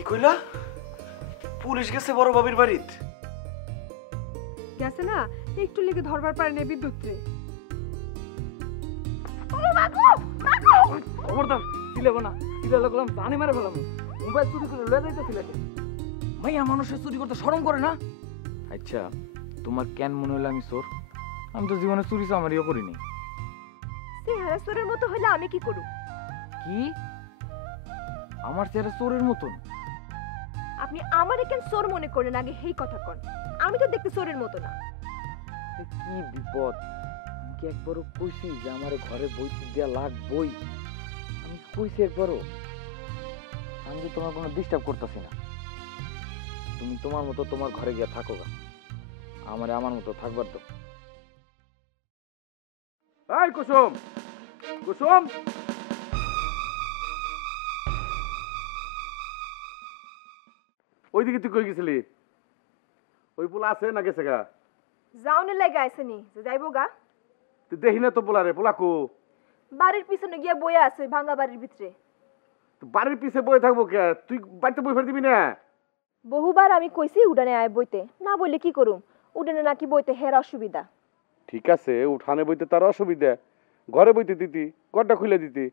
কি কইলা? পুলিশ গেছে বড় বাবির বাড়িত? গেছে না, একটু লেগে ধরবার পারে না বিদ্যুৎ রে। খবরদার দিলেবো না, দিলে লাগলাম জানি মারে ফেলাম। মোবাইল চুরি করে লয়ে যাইতেছিল মাইয়া মানুষের চুরি করতে শরম করে না? আচ্ছা তোমার কেন মনে হলো আমি চোর? আমি তো জীবনে চুরি চামারিও করিনি। চেহারা চোরের মতো হইলে আমি কি করব? কি আমার চেহারা চোরের মতন? আপনি আমারে কেন চোর মনে করেন আগে সেই কথা কন। আমি তো দেখতে চোরের মতো না। কি বিপদ! আমি কি একবারও কইছি যে আমার ঘরে বইতে দেয়া লাগবই? আমি কইছি একবারও? আমি তো তোমার কোনো ডিস্টার্ব করতেছি না। তুমি তোমার মতো তোমার ঘরে গিয়ে থাকো গা, আমারে আমার মতো থাকবার তো। এই কুসুম, কুসুম, ওইদিকে তুই কই গেছিলি? ওই পোলা আছে না গেছে গা? যাওনে লাগে আইছেনি যে যাইবো গা। তুই দেখি না তো পোলা রে, পোলা কো? বাড়ির পিছনে গিয়া বইয়া আছে ওই ভাঙা বাড়ির ভিতরে। বাড়ির পিছে বয়ে থাকবো কে? তুই বাড়িতে বই ফের দিবি না? বহুবার আমি কইছি উডানে আয় বইতে, না বললে কি করুম? উডানে নাকি বইতে হের অসুবিধা। ঠিক আছে, উঠানে বইতে তার অসুবিধা, ঘরে বইতে দিতি, ঘরটা খুলে দিতি।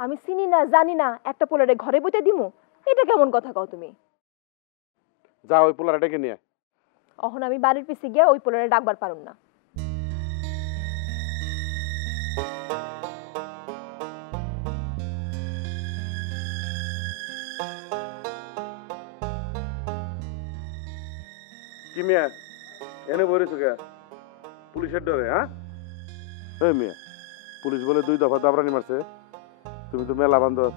আমি চিনি না জানি না একটা পোলারে ঘরে বইতে দিমু? এটা কেমন কথা কও তুমি? যা ওই পোলারা ডেকে নিয়ে। অহন আমি বাড়ির পিছে গিয়া ওই পোলারে ডাকবার পারুম না। কি মিয়া এনে বইরেছো কে? পুলিশের ডরে? হ্যাঁ এই মিয়া, পুলিশ বলে 2 দফা দাবরানি মারছে, তুমি তো মেলা বান্ধব।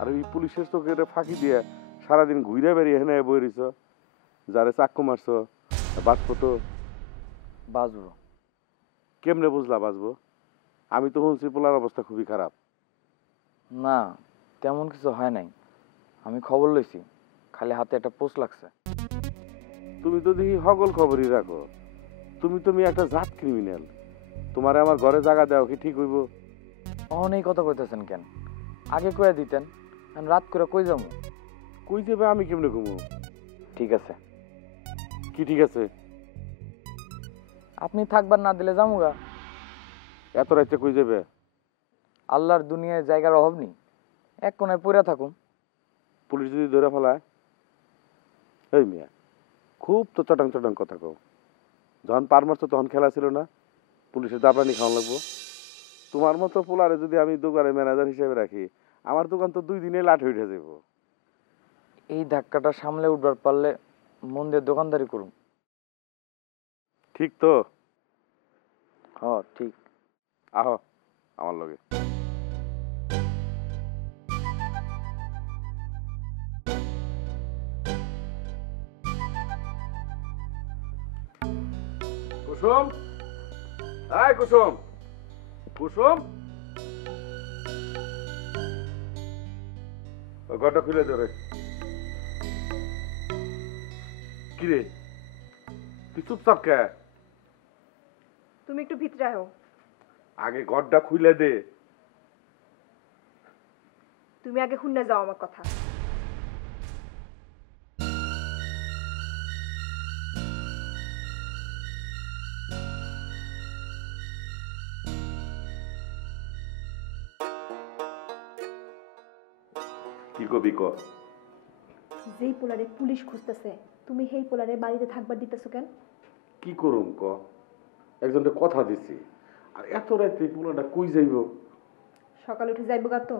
আর ওই পুলিশের চোখে ফাঁকি দিয়ে সারাদিন ঘুরে বেরিয়ে এনে বই রইছ, যারে চাক্কু মারছো বাঁচবো তো? বাঁচবো কেমনে বুঝলা বাঁচবো? আমি তো শুনছি পোলার অবস্থা খুবই খারাপ। না, তেমন কিছু হয় নাই। আমি খবর লইছি, খালি হাতে একটা পোস্ট লাগছে। তুমি তো দেখি হগল খবরই রাখো। তুমি একটা জাত ক্রিমিনাল। তোমারে আমার ঘরে জায়গা দেওয়া কি ঠিক হইব? অনেক কথা কইতেছেন কেন? আগে কইয়া দিতেন, আমি রাত করে কই যাবো? কই যাবে? আমি কেমনে ঘুমো? ঠিক আছে। কি ঠিক আছে? আপনি থাকবার না দিলে যামুগা। এত রাতে কই যাবে? আল্লাহর দুনিয়ায় জায়গার অভাব নেই, এক কোনায় পড়ে থাকুন। পুলিশ যদি ধরে ফেলায়? এই মিয়া, খুব তো চটাং চটাং কথা কও। যখন পার মারছো তখন খেলা ছিল না? পুলিশের দাবরানি খাওয়ান লাগবো? তোমার মতো পোলারে যদি আমি দোকানে ম্যানেজার হিসেবে রাখি, আমার দোকান তো 2 দিনে লাঠি উঠে যাব। এই ধাক্কাটা সামলে উঠবার পারলে মন দিয়ে দোকানদারি করুন। ঠিক তো? হ ঠিক। আহো আমার লগে। কুসুম, আয় কুসুম, কুসুম, ঘরটা খুলে ধরে। কিরে তুই চুপচাপ কে? তুমি একটু ভিতরে আও। আগে ঘরটা খুলে দে। তুমি আগে শুনে যাও আমার কথা। কি কবি ক? যেই পোলারে পুলিশ খুঁজতেছে তুমি সেই পোলারে বাড়িতে থাকবার দিতেছো কেন? কি করুম ক? একজনকে কথা দিছি, আর এত রাতে পোলাটা কই যাইব? সকালে উঠে যাইব গা তো।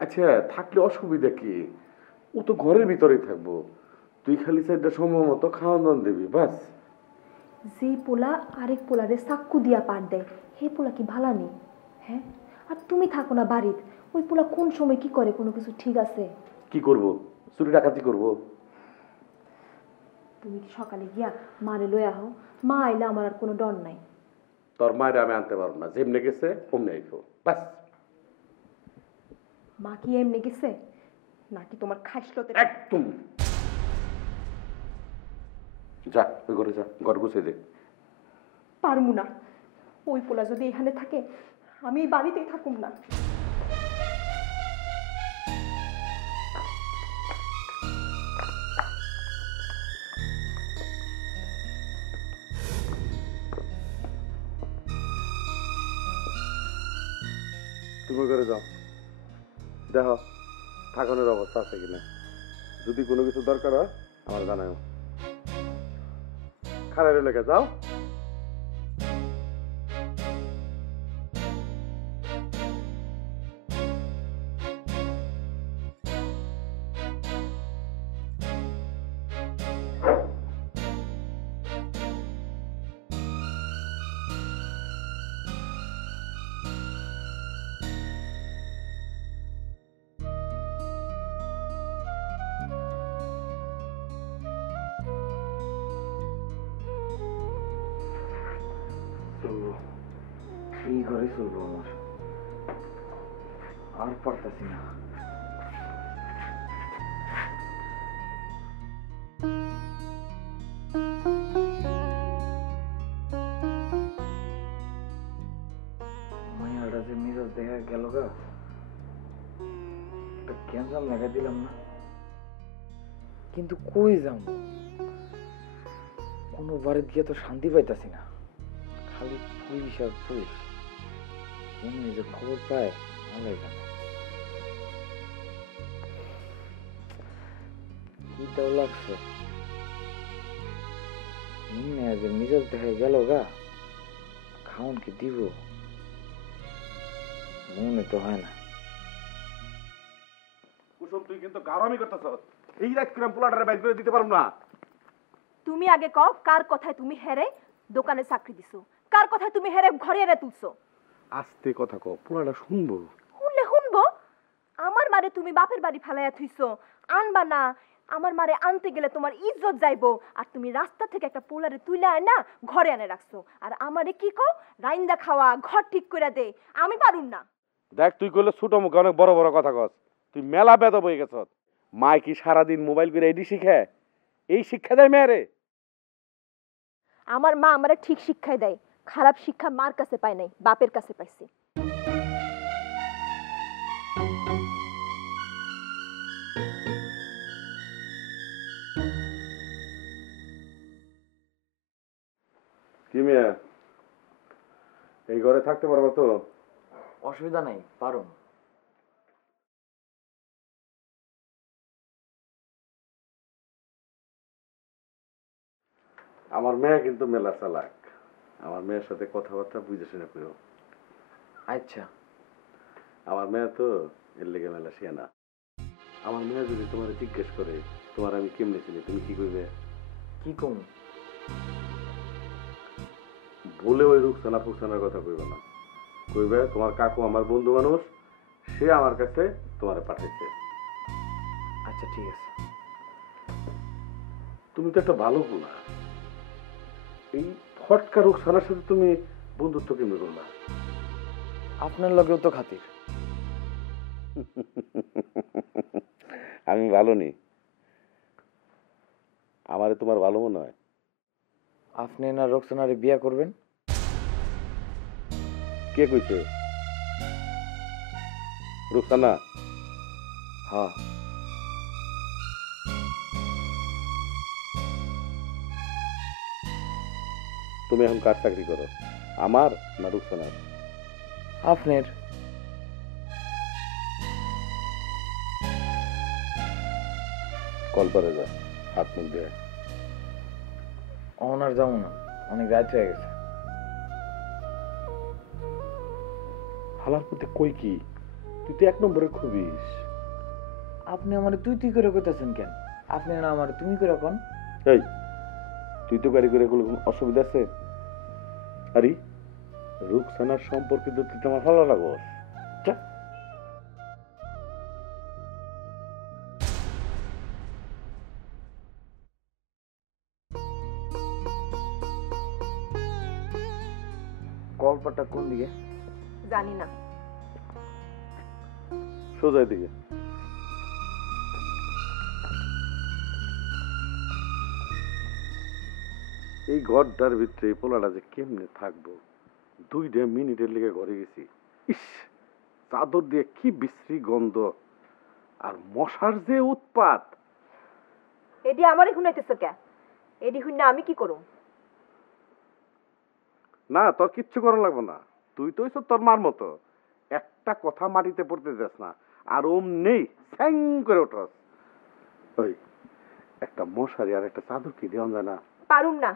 আচ্ছা থাকলে অসুবিধা কি? ও তো ঘরের ভিতরেই থাকবো, তুই খালি চারটা সময় মতো খাওয়ান দাওয়ান দিবি বাস। যেই পোলা আরেক পোলারে চাক্কু দিয়া পার দেয় সেই পোলা কি ভালা নেই? হ্যাঁ, আর তুমি থাকো না বাড়িত, ওই পোলা কোন সময় কি করে কোনো কিছু ঠিক আছে? কি করব? চুরি ডাকাতি করব? তুমি কি সকালে গিয়া মারে লই আহো, মা আইলে আমার আর কোনো ডর নাই। তোর মায়ের আমি আনতে পারবো না, যেমনে গেছে অমনি আইকো বাস। মা কি এমনি গেছে নাকি তোমার খাইসলতে? একদম যা, ওই ঘরে যা, ঘর গুছিয়ে দে। পারমু না, ওই পোলা যদি এখানে থাকে আমি এই বাড়িতেই থাকুম না। তুমি করে যাও, দেখো থাকানোর অবস্থা আছে কিনা। যদি কোনো কিছু দরকার হয় আমার জানাও। খারাপ লেগে যাও। চলবো, এই ঘরে চলবো আমার, আর পারতাছি না। মায়াটা যে মিজাজ দেখা গেল গা, একটা গ্যাঞ্জাম লাগা দিলাম না। কিন্তু কই যাম, কোনো বাড়ি গিয়ে তো শান্তি পাইতাছি না, খালি পুলিশ আর পুলিশ। এমনি যে খবর পায় আল্লাহ জানে। কিটাও লাগছে, এমনি যে মিজাজ দেখা গেল গা, খাউন কি দিব মনে তো হয় না। কুসুম তুই কিন্তু গারামি করতেছ। এই রাত কিরম পোলাটারে বাইর করে দিতে পারব না। তুমি আগে কও কার কথায় তুমি হেরে দোকানে চাকরি দিছো, কার কথায় তুমি হেরে ঘরে এনে তুলছো? আস্তে কথা কও, পোলাটা শুনবো। শুনলে শুনবো? আমার মারে তুমি বাপের বাড়ি ফেলাইয়া থুইছো, আনবা না। আমার মারে আনতে গেলে তোমার ইজ্জত যাইবো, আর তুমি রাস্তা থেকে একটা পোলারে তুইলা আনা ঘরে এনে রাখছো। আর আমারে কি কও, রাইন্দা খাওয়া, ঘর ঠিক করে দে। আমি পারুম না। দেখ তুই করলে ছোট মুখে অনেক বড় বড় কথা কস। তুই মেলা বেদব হয়ে গেছ। মায় কি সারাদিন মোবাইল করে এডি শিখে? এই শিক্ষা দেয় মেয়েরে? আমার মা আমারে ঠিক শিক্ষাই দেয়, খারাপ শিক্ষা মার কাছে পাই নাই, বাপের কাছে পাইছি। কি মেয়ে, এই ঘরে থাকতে পারবো তো? অসুবিধা নাই, পারুম। আমার মেয়ে কিন্তু মেলা চালাক। আমার মেয়ের সাথে কথাবার্তা বুঝে শুনে কইও। আচ্ছা। আমার মেয়ে তো এর লেগে মেলা শিয়ানা। আমার মেয়ে যদি তোমার জিজ্ঞেস করে তোমার আমি কেমনে চিনি, তুমি কি কইবে? কি কম? বলে ওই রুকসানা ফুকসানার কথা কইবে না। কইবে তোমার কাকু আমার বন্ধু মানুষ, সে আমার কাছে তোমারে পাঠাইছে। আচ্ছা ঠিক আছে। তুমি তো একটা ভালো গুণা, এই ফটকা রুকসানার সাথে তুমি বন্ধুত্ব কেমনে করলা? আপনার লগেও তো খাতির। আমি ভালো নি, আমারে তোমার ভালো মনে হয়? আপনি না রোকসানারে বিয়া করবেন? কে কইছে? রুকসানা? হ্যাঁ। তুমি এখন কার চাকরি করো, আমার না রুকসানার? আপনার। কল করে যা, হাত মুখ দিয়ে। অনার যাবো না, অনেক রাত হয়ে গেছে। হালার প্রতি কই কি, তুই তো এক নম্বরে খুবিস। আপনি আমারে তুই তুই করে কইতাছেন কেন? আপনি না আমারে তুমি করে কোন? এই তুই তো গাড়ি করে কোনো অসুবিধা আছে? আরে রুকসানার সম্পর্কে তো তুই আমার ভালো লাগস। কলপাটা কোন দিকে? জানি না। সোজা দিকে। এই ঘরটার ভিতরে এই পোলাটা যে কেমনে থাকবো, 2 মিনিটের লেগে ঘরে গেছি। ইস, চাদর দিয়ে কি বিশ্রী গন্ধ, আর মশার যে উৎপাত। এডি আমারে শুনাইতেছ কে? এডি শুননা আমি কি করুম? না তোর কিচ্ছু করা লাগবে না, তুই তো হইছ তোর মার মতো। একটা কথা মাটিতে পড়তে দেস না, আর ওম নেই স্যাং করে ওঠস। ওই একটা মশারি আর একটা চাদর কি দেওয়া যায় না? পারুম না।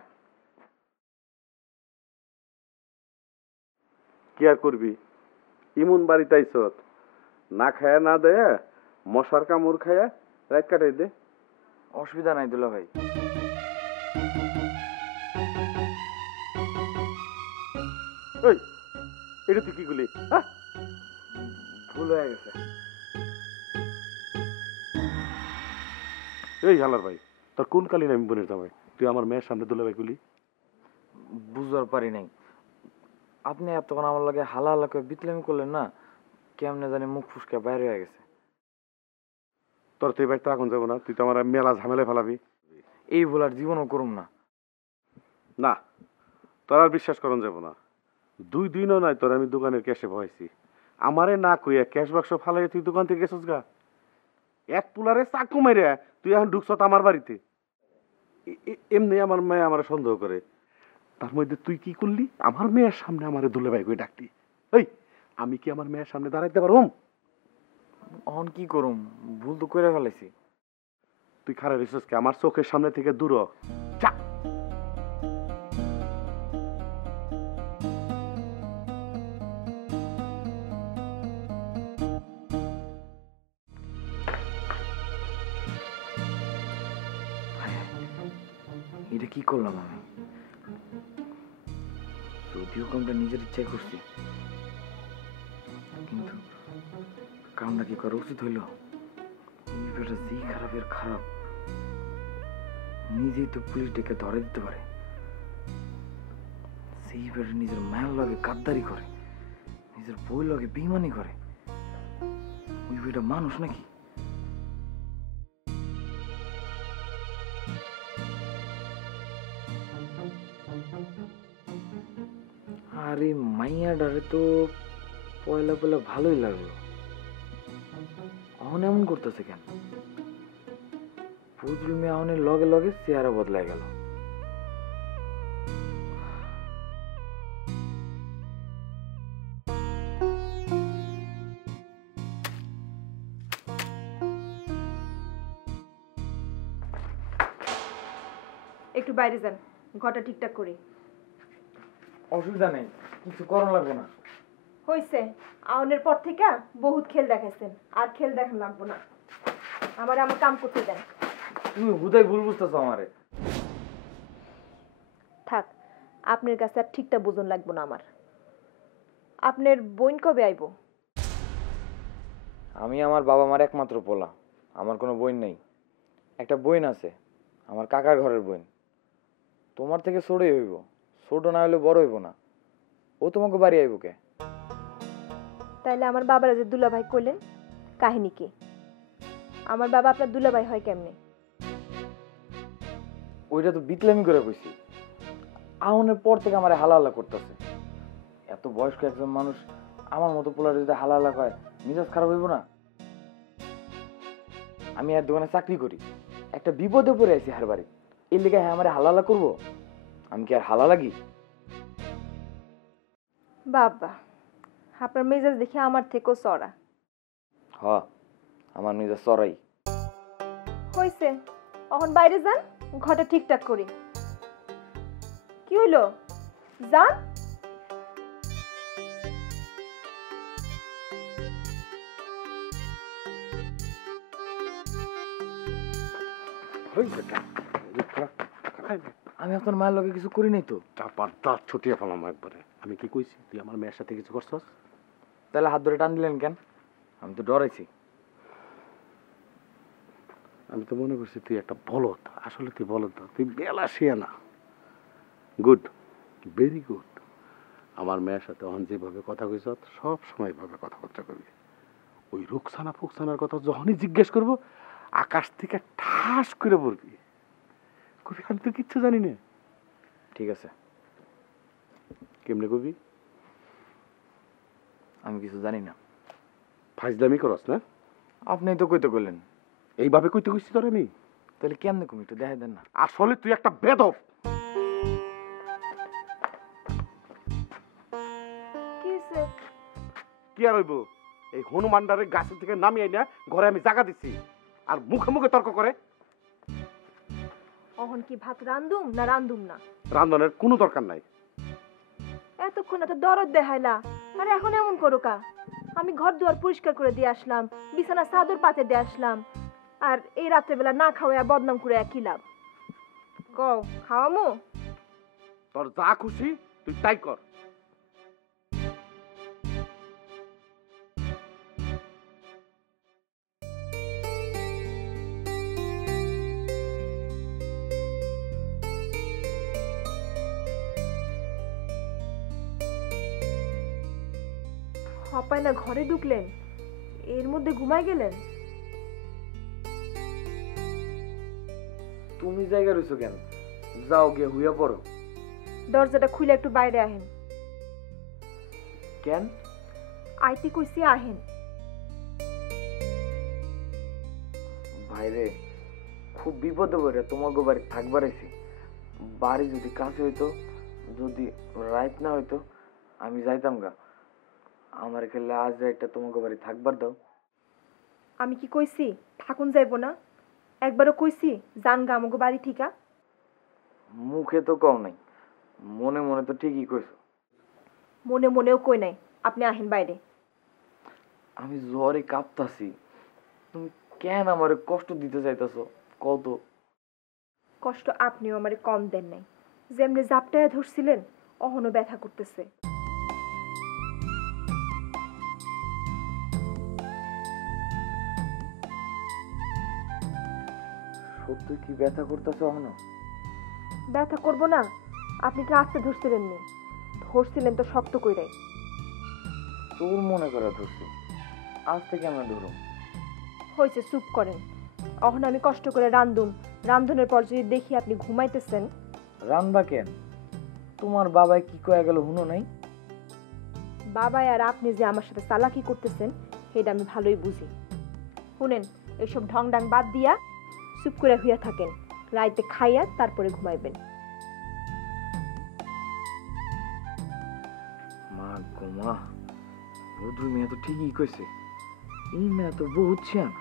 কি আর করবি, ইমন বাড়িতে আইসত, না খায়া না দেয়া মশার কামড় খায়া রাত কাটাই দে। অসুবিধা নাই দুলা ভাই। ওই এটা তুই কি গুলি? হ্যাঁ, ভুল হয়ে গেছে। এই হালার ভাই, তোর কোন কালীন আমি বোনের জামাই, তুই আমার মেয়ের সামনে দুলে ভাই গুলি? বুঝবার পারি নাই, আপনি এতক্ষণ আমার লাগে হালা হালা করে বিতলামি করলেন না, কেমনে জানি মুখ ফুসকে বাইরে হয়ে গেছে। তোর তুই ভাই তখন যাবো না, তুই তো আমার মেলা ঝামেলা ফেলাবি। এই ভুল আর জীবনও করুম না। না, তোর আর বিশ্বাস করন যাব না। 2 দিনও নাই তোর আমি দোকানের ক্যাশে বহাইছি, আমারে না কইয়া ক্যাশ বাক্স ফালাই তুই দোকান থেকে গেছিস গা। এক পুলারে চাকু মেরে তুই এখন ঢুকছত আমার বাড়িতে। এমনি আমার মেয়ে আমার সন্দেহ করে, তার মধ্যে তুই কি করলি? আমার মেয়ের সামনে আমারে দুলে ভাই কই ডাকতি। এই আমি কি আমার মেয়ের সামনে দাঁড়াইতে পারবো? অহন কি করুম, ভুল তো করে ফেলাইছি। তুই খারাপ রিসোর্স কে আমার চোখের সামনে থেকে দূর হ। যা। এটা কি করলাম আমি? যদিও কামটা নিজের ইচ্ছাই করছি, কিন্তু কামটা কি করা উচিত হইল? এই বেটা যেই খারাপের খারাপ, নিজেই তো পুলিশ ডেকে ধরে দিতে পারে। সেই বেটা নিজের মায়ের লগে গাদ্দারি করে, নিজের বই লগে বেইমানি করে। ওই বেটা মানুষ নাকি? আরে মাইয়াডারে তো পয়লা পয়লা ভালোই লাগলো, অহন এমন করতেছে কেন? ফজলুল মিয়া অহনের লগে লগে চেহারা বদলায় গেল। একটু বাইরে যান, ঘরটা ঠিকঠাক করি। অসুবিধা নেই, কিছু করা লাগবে না। হইছে, আউনের পর থেকে বহুত খেল দেখাইছেন, আর খেল দেখান লাগবো না। আমার আমার কাম করতে দেন। তুমি হুদাই ভুল বুঝতেছো আমারে। থাক, আপনার কাছে আর ঠিকটা বুঝন লাগবো না আমার। আপনার বোন কবে আইবো? আমি আমার বাবা মার একমাত্র পোলা, আমার কোনো বোন নেই। একটা বোন আছে, আমার কাকার ঘরের বোন। তোমার থেকে ছোটই হইব, ছোট না হইলে বড় হইব না। ও তোমাকে বাড়ি আইব কে? তাইলে আমার বাবারা যে দুলাভাই করলেন, কাহিনী কি? আমার বাবা আপনার দুলাভাই হয় কেমনে? ওইটা তো বিতলামি করে কইছি। আহনের পর থেকে আমার হালা হালা করতেছে। এত বয়স্ক একজন মানুষ আমার মতো পোলার যদি হালা হালা কয়, মিজাজ খারাপ হইব না? আমি আর দোকানে চাকরি করি, একটা বিপদে পড়ে আছি হার বাড়ি, এর লিগে হ্যাঁ আমার হালা হালা করবো? আমি কি আর হালা লাগি? বাবা, আপনার মেজাজ দেখে আমার থেকেও চড়া। হ, আমার মিজাজ চড়াই। হইছে, এখন বাইরে যান, ঘরটা ঠিকঠাক করি। কি হইলো? যান। আমি আপনার মায়ের লগে কিছু করি নাই তো। চাপার দাঁত ছুটিয়ে ফেলাম একবারে। আমি কি কইছি তুই আমার মেয়ের সাথে কিছু করছস? তাহলে হাত ধরে টান দিলেন কেন? আমি তো ডরাইছি। আমি তো মনে করছি তুই একটা বলদ, আসলে তুই বলদ না, তুই বেলাসিয়া না। Good, very good. আমার মেয়ের সাথে অহন যেভাবে কথা কইছ সব সময় ভাবে কথাবার্তা করবি। ওই রুকসানা ফুকসানার কথা যখনই জিজ্ঞেস করব আকাশ থেকে ঠাস করে পড়বি। কবি আমি তো কিচ্ছু জানি না। ঠিক আছে, কেমনে কবি? আমি কিছু জানি না। ফাইজলামি করস না? আপনি তো কইতে করলেন, এইভাবে কইতে কইছি তোর আমি? তাহলে কেমনে কমি একটু দেখাই দেন না। আসলে তুই একটা বেদব। কি হইছে? কি আর হইব? এই হনুমানডারে গাছের থেকে নামিয়ে না ঘরে আমি জায়গা দিছি, আর মুখে মুখে তর্ক করে। অহন কি ভাত রান্ধুম না রান্ধুম না? রান্ধনের কোনো দরকার নাই। এতক্ষণ এত দরদ দেখাইলা, আর এখন এমন করো কা? আমি ঘর দুয়ার পরিষ্কার করে দিয়ে আসলাম, বিছানা চাদর পাতে দিয়ে আসলাম, আর এই রাত্রেবেলা না খাওয়া বদনাম করে কি লাভ? কও খাওয়ামো? তোর যা খুশি তুই তাই কর। হপায় না ঘরে ঢুকলেন, এর মধ্যে ঘুমায় গেলেন? তুমি জায়গা রইছো কেন? যাও গিয়ে হুইয়া পড়ো। দরজাটা খুলে একটু বাইরে আহেন। কেন? আইতে কইছি আহেন। ভাইরে, খুব বিপদে পড়ে তোমার বাড়ি থাকবার আইছি। বাড়ি যদি কাছে হইতো, যদি রাইত না হইতো, আমি যাইতাম গা। আমার খেলে আজ রাইতটা তোমাকে বাড়ি থাকবার দাও। আমি কি কইছি থাকুন যাইবো না? একবারও কইছি জান গা আমাকে বাড়ি থিকা? মুখে তো কও নাই, মনে মনে তো ঠিকই কইছো। মনে মনেও কই নাই। আপনি আহেন বাইরে। আমি জ্বরে কাঁপতাছি, তুমি কেন আমারে কষ্ট দিতে চাইতাছো কও তো? কষ্ট আপনিও আমারে কম দেন নাই। যেমনি জাপটায় ধরছিলেন, অহনো ব্যথা করতেছে। সত্যি কি ব্যথা করতেছো এখনো? ব্যথা করবো না? আপনি কি আস্তে ধরছিলেন নি? ধরছিলেন তো শক্ত কইরাই। তোর মনে করা ধরছি, আজ থেকে আমরা ধরো। হয়েছে, চুপ করেন। অহন আমি কষ্ট করে রান্ধুম, রান্ধনের পর যদি দেখি আপনি ঘুমাইতেছেন। রানবা কেন? তোমার বাবাই কি কয়ে গেল হুনো নাই? বাবাই আর আপনি যে আমার সাথে চালাকি করতেছেন সেটা আমি ভালোই বুঝি। শুনেন, এইসব ঢং ডাং বাদ দিয়া চুপ করে হইয়া থাকেন, রাইতে খাইয়া তারপরে ঘুমাইবেন। মা গো মা, বধু মেয়ে তো ঠিকই কইছে, এই মেয়ে তো বহুত ছিয়ানা।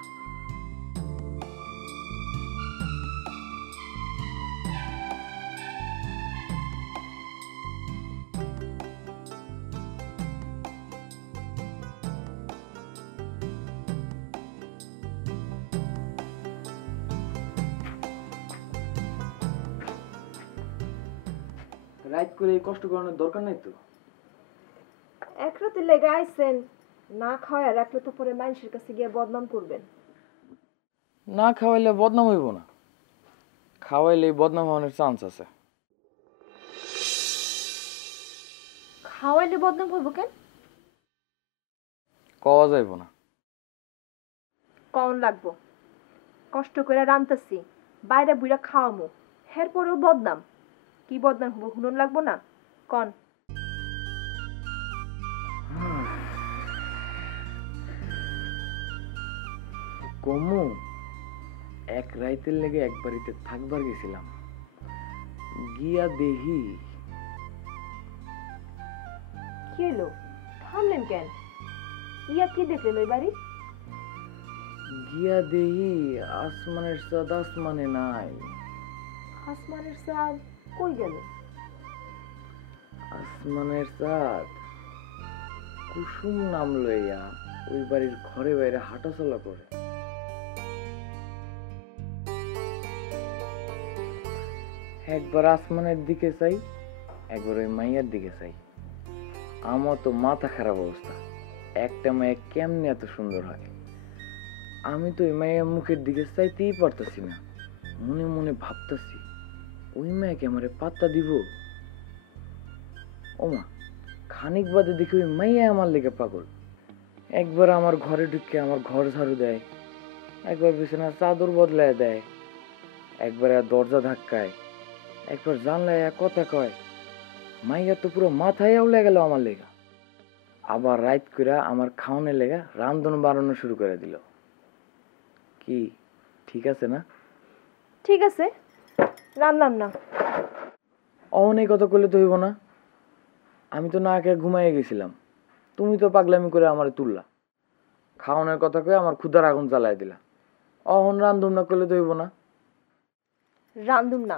রাইত করে এই কষ্ট করানোর দরকার নাই তো। এক রাতে লেগে আইছেন, না খাওয়া রাখলে তো পরে মানুষের কাছে গিয়ে বদনাম করবেন। না খাওয়াইলে বদনাম হইব না, খাওয়াইলে বদনাম হওয়ার চান্স আছে। খাওয়াইলে বদনাম হইব কেন? কওয়া যাইব না। কন লাগবো? কষ্ট করে রান্তাছি, বাইরে বুইরা খাওয়ামো, হের পরেও বদনাম? কি বদনাম হবো হুনন লাগবো না? কন। কমু, এক রাইতের লেগে এক বাড়িতে থাকবার গেছিলাম, গিয়া দেহি। কি হলো? থামলেন কেন? ইয়া কি দেখলেন ওই বাড়ি? গিয়া দেহি আসমানের চাঁদ আসমানে নাই। আসমানের চাঁদ কই গেল? আসমানের চাঁদ কুসুম নাম লইয়া ওই বাড়ির ঘরে বাইরে হাঁটাচলা করে। একবার আসমানের দিকে চাই, একবার ওই মাইয়ার দিকে চাই। আমার তো মাথা খারাপ অবস্থা, একটা মাইয়া কেমনে এত সুন্দর হয়? আমি তো ওই মাইয়ার মুখের দিকে চাইতেই পারতাছি না। মনে মনে ভাবতাছি, ওই মায়াকে আমারে পাত্তা দিব? ওমা, খানিক বাদে দেখি ওই মাইয়া আমার লেগে পাগল। একবার আমার ঘরে ঢুকে আমার ঘর ঝাড়ু দেয়, একবার বিছানার চাদর বদলায় দেয়, একবার দরজা ধাক্কায়, একবার জানলায় কথা কয়। মাইয়া তো পুরো মাথায় আউলে গেল আমার লেগা। আবার রাইত কইরা আমার খাওয়ানোর লেগা রান্ধন বাড়ানো শুরু করে দিল। কি ঠিক আছে না? ঠিক আছে, রানলাম না। অনেক কথা করলে তো হইব না। আমি তো না খেয়ে ঘুমাইয়ে গেছিলাম, তুমি তো পাগলামি করে আমারে তুললা, খাওয়ানোর কথা কয়ে আমার ক্ষুধার আগুন জ্বালাই দিলা। অহন রান্ধুম না করলে তো হইব না। রান্ধুম না।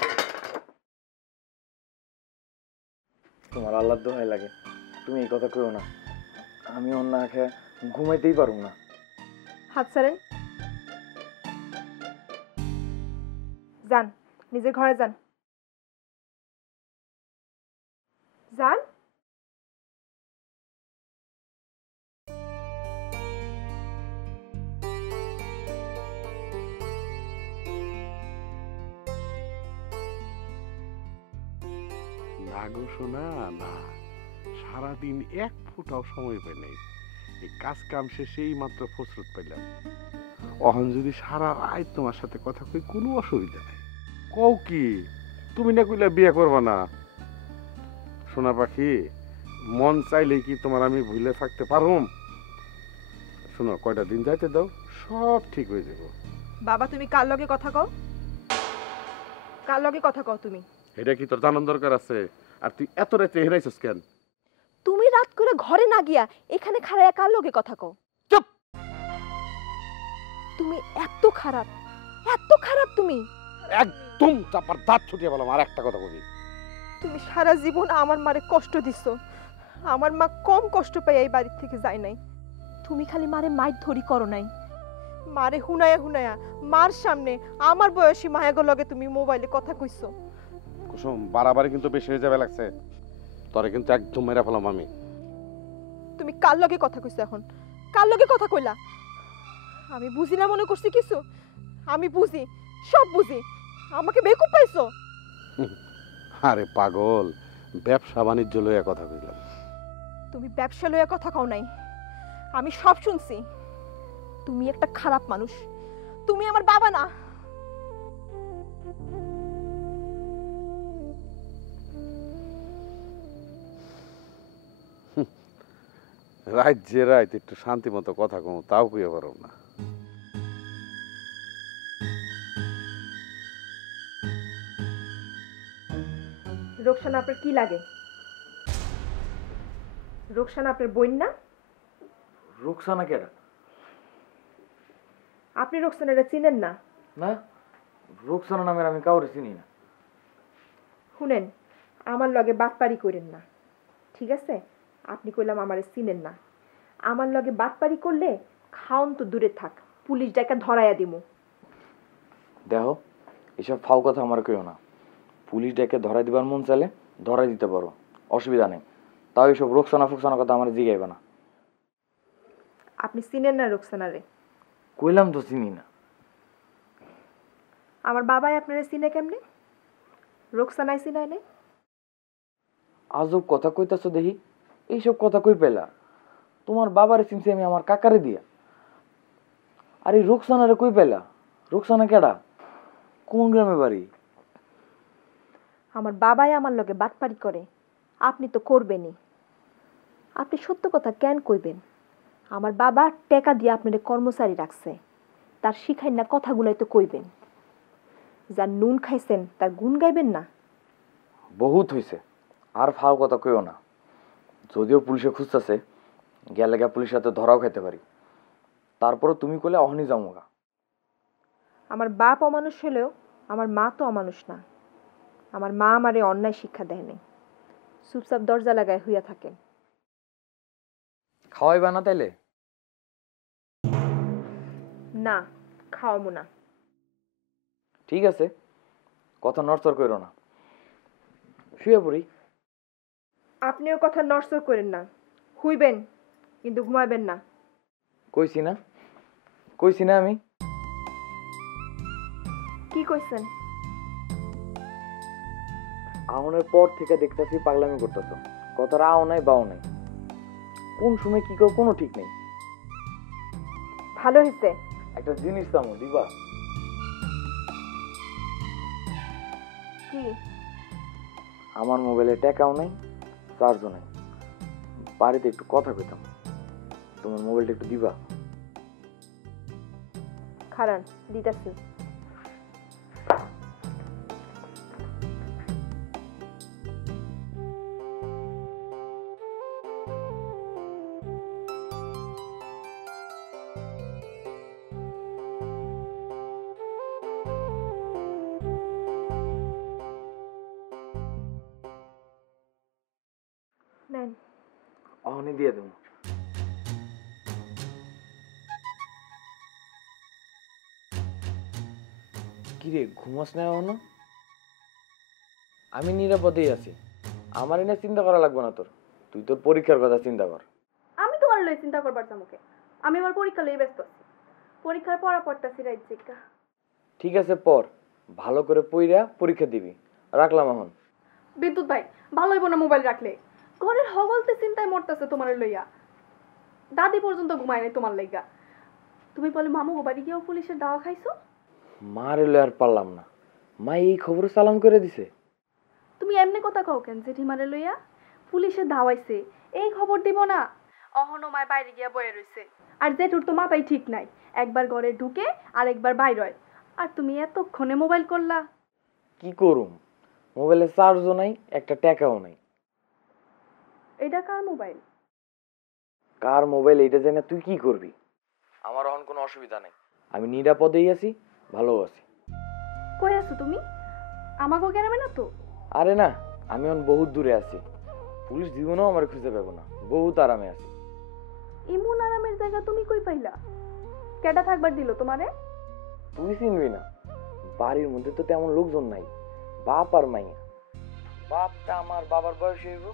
তোমার আল্লাহর দোহাই লাগে, তুমি এই কথা কইও না। আমি অন্য না খেয়ে ঘুমাইতেই পারুম না। হাত ছাড়েন। যান, নিজের ঘরে যান। যান। না গো শোনা না, সারাদিন এক ফোঁটাও সময় পাই নাই। এই কাজ কাম শেষে এই মাত্র ফসরত পাইলাম। অহন যদি সারা রাত তোমার সাথে কথা কই কোনো অসুবিধা নাই। কও কি তুমি না কইলা বিয়ে করবা না? সোনা পাখি, মন চাইলে কি তোমার আমি ভুলে থাকতে পারুম? শোনো, কয়টা দিন যাইতে দাও, সব ঠিক হয়ে যাব। বাবা, তুমি কার লগে কথা কও? কার লগে কথা কও তুমি? এটা কি তোর জানার দরকার আছে? আর তুই এত রাতে হেরাইছস কেন? তুমি রাত করে ঘরে না গিয়া এখানে খাড়াইয়া কার লগে কথা কও? চুপ! তুমি এত খারাপ, এত খারাপ তুমি। একদম চাপার দাঁত ছুটিয়ে বললাম, আর একটা কথা বলি। তুমি সারা জীবন আমার মারে কষ্ট দিছো। আমার মা কম কষ্ট পাই এই বাড়ি থেকে যায় নাই। তুমি খালি মারে মাইর ধরি করো নাই। মারে হুনায়া হুনায়া মার সামনে আমার বয়সী মায়াগো লগে তুমি মোবাইলে কথা কইছো। কুসুম, বাড়াবাড়ি কিন্তু বেশি হয়ে যাবে লাগছে। তোরে কিন্তু একদম মেরা ফেলাম আমি। তুমি কার লগে কথা কইছো এখন? কার লগে কথা কইলা? আমি বুঝি না মনে করছি কিছু? আমি বুঝি, সব বুঝি। আমাকে বেকুব পাইছো? আরে পাগল, ব্যবসা বাণিজ্য লইয়া কথা কইলাম। তুমি ব্যবসা লইয়া কথা কও নাই, আমি সব শুনছি। তুমি একটা খারাপ মানুষ। তুমি আমার বাবা না। রাত যে রাত একটু শান্তি মতো কথা কম, তাও কইয়া পারো না। রোকসানা আপনার কি লাগে? রোকসানা আপনার বোন না? রুকসানা কেডা? আপনি রোকসানাটা চিনেন না? না, রুকসানা নামের আমি কাউরে চিনি না। শুনেন, আমার লগে বাটপারি করেন না, ঠিক আছে? আপনি কইলাম আমারে চিনেন না। আমার লগে বাটপারি করলে খাওন তো দূরে থাক, পুলিশ ডাকা ধরাইয়া দিমু। দেখো, এসব ফাও কথা আমার কেউ না। পুলিশ ডেকে ধরাই দিবার মন চাইলে ধরাই দিতে পারো, অসুবিধা নেই। তাও এইসব রোকসানা ফুকসানা কথা আমার জিগাইবে না। আপনি চিনেন না রোকসানারে? কইলাম তো চিনি না। আমার বাবাই আপনারে চিনে কেমনে? রোকসানাই চিনায় নাই? আজব কথা কইতাছো দেখি। এইসব কথা কই পেলা? তোমার বাবারে চিনছি আমি আমার কাকারে দিয়া। আর এই রুকসানারে কই পেলা? রুকসানা কেডা? কোন গ্রামে বাড়ি? আমার বাবাই আমার লগে বাটপারি করে, আপনি তো করবেনই। আপনি সত্য কথা কেন কইবেন? আমার বাবা টাকা দিয়ে আপনারে কর্মচারী রাখছে, তার শিখাই না কথাগুলাই তো কইবেন। যার নুন খাইছেন তার গুণ গাইবেন না? বহুত হইছে, আর ফাও কথা কইও না। যদিও পুলিশে খুঁজতেছে, গেলে গা পুলিশের হাতে ধরাও খাইতে পারি। তারপরও তুমি কইলে অহনি যামুগা। আমার বাপ অমানুষ হলেও আমার মা তো অমানুষ না। আমার মা আমারে অন্যায় শিক্ষা দেয় নাই। চুপচাপ দরজা লাগায় হইয়া থাকেন। খাওয়াইবা না তাইলে? না, খাওয়াবো না। ঠিক আছে, কথা নড়চড় করো না, শুয়ে পড়ি। আপনিও কথা নড়চড় করেন না, হুইবেন কিন্তু ঘুমাবেন না। কইছি না, কইছি না আমি? কি কইছেন? আউনের পর থেকে দেখতেছি পাগলামি করতেছ। কথার আও নাই বাও নাই, কোন সময় কি কেউ কোনো ঠিক নেই। ভালো হয়েছে। একটা জিনিস দামো দিবা? কি? আমার মোবাইলে টাকাও নাই, চার্জও নাই। বাড়িতে একটু কথা কইতাম, তোমার মোবাইলটা একটু দিবা? খারান, দিতাছি। দিয়ে দেবো। কিরে ঘুমাস না এখনো? আমি নিরাপদেই আছি, আমার এনে চিন্তা করা লাগবে না তোর। তুই তোর পরীক্ষার কথা চিন্তা কর। আমি তোমার লই চিন্তা করবার চামুকে, আমি আমার পরীক্ষা লই ব্যস্ত আছি। পরীক্ষার পড়া পড়তাছি রাইট জিজ্ঞা। ঠিক আছে পর, ভালো করে পইরা পরীক্ষা দিবি। রাখলাম এখন। বিদ্যুৎ ভাই, ভালো হইব না মোবাইল রাখলে? ঘরের হগলতে চিন্তায় মরতেছে তোমার লইয়া। দাদি পর্যন্ত ঘুমায় নাই তোমার লইগা। তুমি বলে মামু বাড়ি গিয়েও পুলিশের দাওয়া খাইছো? মার এলো আর পারলাম না, মা এই খবর চালান করে দিছে। তুমি এমনি কথা কও কেন জেঠিমারে লইয়া? পুলিশে দাওয়াইছে, এই খবর দিব না? অহনো মায় বাইরে গিয়া বয়ে রইছে। আর জেঠুর তো মাথায় ঠিক নাই, একবার ঘরে ঢুকে আর একবার বাইর হয়। আর তুমি এতক্ষণে মোবাইল করলা। কি করুম, মোবাইলে চার্জও নাই, একটা টাকাও নাই। এটা কার মোবাইল? কার মোবাইল এইটা জানে তুই কি করবি? আমার এখন কোনো অসুবিধা নেই, আমি নিরাপদেই আছি, ভালো আছি। কই আছো তুমি? আমাকেও গেরাবে না তো? আরে না, আমি এখন বহুত দূরে আছি, পুলিশ জীবনেও আমার খুঁজে পাবো না, বহুত আরামে আছি। ইমন আরামের জায়গা তুমি কই পাইলা? কেডা থাকবার দিল তোমারে? তুই চিনবি না, বাড়ির মধ্যে তো তেমন লোকজন নাই, বাপ আর মাইয়া। বাপটা আমার বাবার বয়স হইব,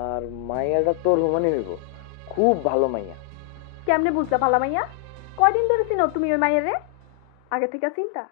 আর মাইয়াটা তোর সমানই হইব, খুব ভালো মাইয়া। কেমনে বুঝলা ভালা মাইয়া? কয়দিন ধরে চিনো তুমি ওই মাইয়ের রে? আগে থেকে চিন্তা?